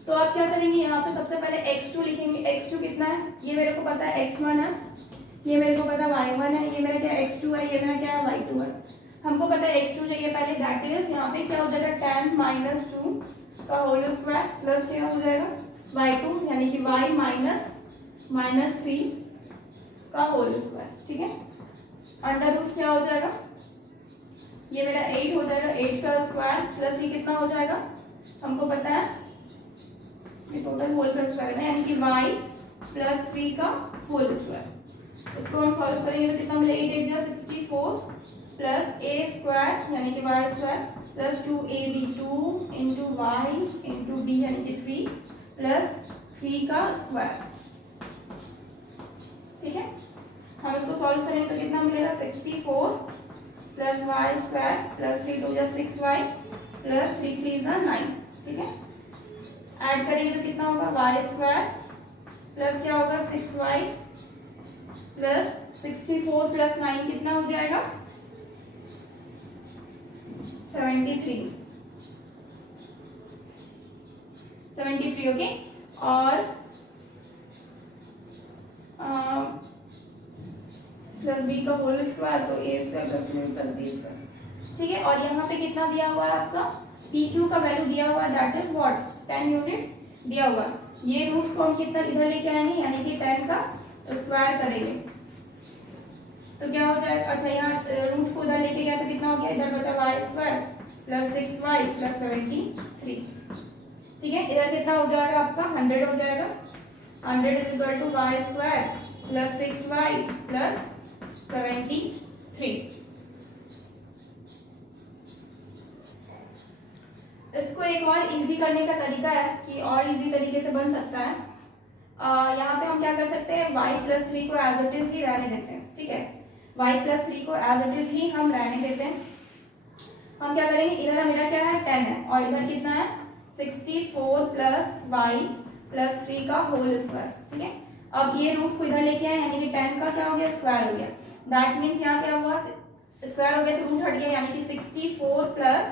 तो आप क्या करेंगे, यहाँ पे सबसे पहले x2 लिखेंगे, x2 कितना है, ये मेरे को पता है x1 है, ये मेरे को पता है y1 है, ये मेरा क्या x2 है, ये मेरा क्या है y2 है, हमको पता है x2 चाहिए पहले, दैट इज यहाँ पे क्या हो जाएगा 10 - 2 का होल स्क्वायर प्लस क्या हो जाएगा y2 यानी कि y माइनस 3 का होल स्क्वायर, ठीक है। अंडर रूट क्या हो जाएगा ये मेरा 8 हो जाएगा, 8 का स्क्वायर प्लस ये कितना हो जाएगा, हमको पता है ये टोटल होल का स्क्वायर है ना, यानी कि y प्लस 3 का होल स्क्वायर। इसको हम सॉल्व करेंगे तो कितना मिलेगा, 8 8 जा 64 प्लस a स्क्वायर यानी कि y square plus 2ab 2 into Y into B यानी कि 3 प्लस 3 का स्क्वायर। ठीक है, हम इसको सॉल्व करेंगे तो कितना मिलेगा, 64 प्लस वाई स्क्वायर प्लस 3 2 जा 6y प्लस 3 3 जा 9। ठीक है, ऐड करेंगे तो कितना होगा, वाई स्क्वायर प्लस क्या होगा 6y प्लस 64 प्लस 9 कितना हो जाएगा 73। ओके, और प्लस बी का होल स्क्वायर तो ए स्क्वायर प्लस बी स्क्वायर। ठीक है, और यहाँ पे कितना दिया हुआ है आपका, पी क्यू का वैल्यू दिया हुआ है, दैट इज व्हाट 10 यूनिट दिया हुआ है। ये रूट को हम कितना इधर लेके आएंगे, यानी कि 10 का स्क्वायर करेंगे तो क्या हो जाएगा, अच्छा यहाँ रूट को इधर लेके गया तो कितना हो गया, इधर बचा Y square plus 6y plus 73। ठीक है, इधर कितना हो जाएगा आपका 100 हो जाएगा, 100 is equal to Y square plus 6y plus 73। इसको एक और इजी करने का तरीका है कि और इजी तरीके से बन सकता है। यहाँ पे हम क्या कर सकते हैं, y प्लस 3 को एज इट इज ही रहने देते हैं। ठीक है, y प्लस 3 को एज इट इज ही हम रहने देते हैं। हम क्या करेंगे, इधर मेरा क्या है 10 है और इधर कितना है 64 प्लस वाई प्लस 3 का होल स्क्वायर। ठीक है, अब ये रूट को इधर लेके आए यानी कि 10 का क्या हो गया स्क्वायर हो गया, दैट मीन्स यहाँ क्या हुआ स्क्वायर हो गया तो रूट हट गया, यानी कि 64 प्लस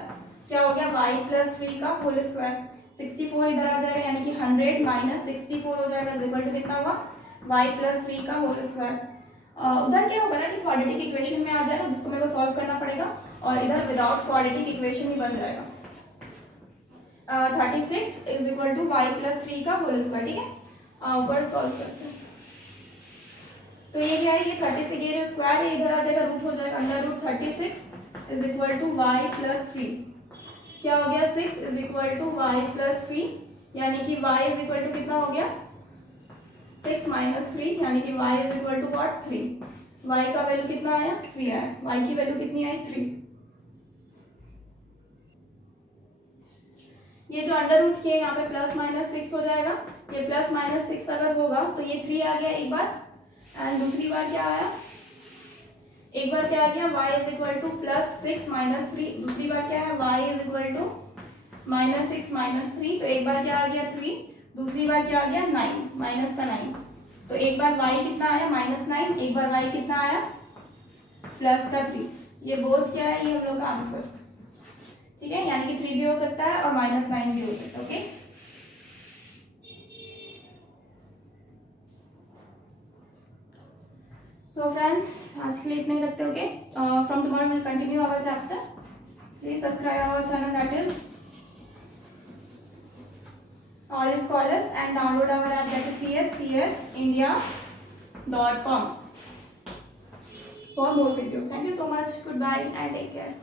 क्या हो गया वाई प्लस 3 का होल स्क्वायर। 64 इधर आ जाएगा यानी कि 100 माइनस 64 हो जाएगा, इक्वल टू कितना हुआ वाई प्लस 3 का होल स्क्वायर। उधर क्या होगा ना कि क्वाड्रेटिक इक्वेशन में आ जाएगा जिसको मेरे को सॉल्व करना पड़ेगा, और इधर विदाउट क्वाड्रेटिक इक्वेशन ही बन जाएगा। 36 is equal to Y plus 3 का होल स्क्वायर। ठीक है, ऊपर सॉल्व करते हैं तो ये क्या है, ये 36 ये जो स्क्वायर है इधर आ जाएगा, रूट हो जाएगा under root 36 is equal to Y plus 3। क्या हो गया 6 is equal to Y plus 3, यानी कि y इज इक्वल टू कितना हो गया 6 माइनस 3, यानी कि y is equal to what 3। y का वैल्यू कितना आया 3 आया, y की वैल्यू कितनी आई 3। ये जो अंडर रूट किया यहाँ पे प्लस माइनस 6 हो जाएगा, ये प्लस माइनस 6 अगर होगा तो ये 3 आ गया एक बार, एंड दूसरी बार क्या आया, एक बार क्या आ गया y is equal to plus 6 minus 3, दूसरी बार क्या है y is equal to minus 6 minus 3, तो एक बार क्या आ गया 3, दूसरी बार क्या आ गया 9 माइनस का 9, तो एक बार y कितना आया माइनस 9, एक बार y कितना आया प्लस का 3। ये बोथ क्या है, ये हम लोग का आंसर। ठीक है, यानी कि 3 भी हो सकता है और माइनस 9 भी हो सकता है। ओके, so friends आज के लिए इतने ही रखते हैं। Okay, from tomorrow we'll continue our chapter. Please subscribe our channel, that is All Scholars, and download our app, that is csindia.com for more videos. Thank you so much. Goodbye and take care.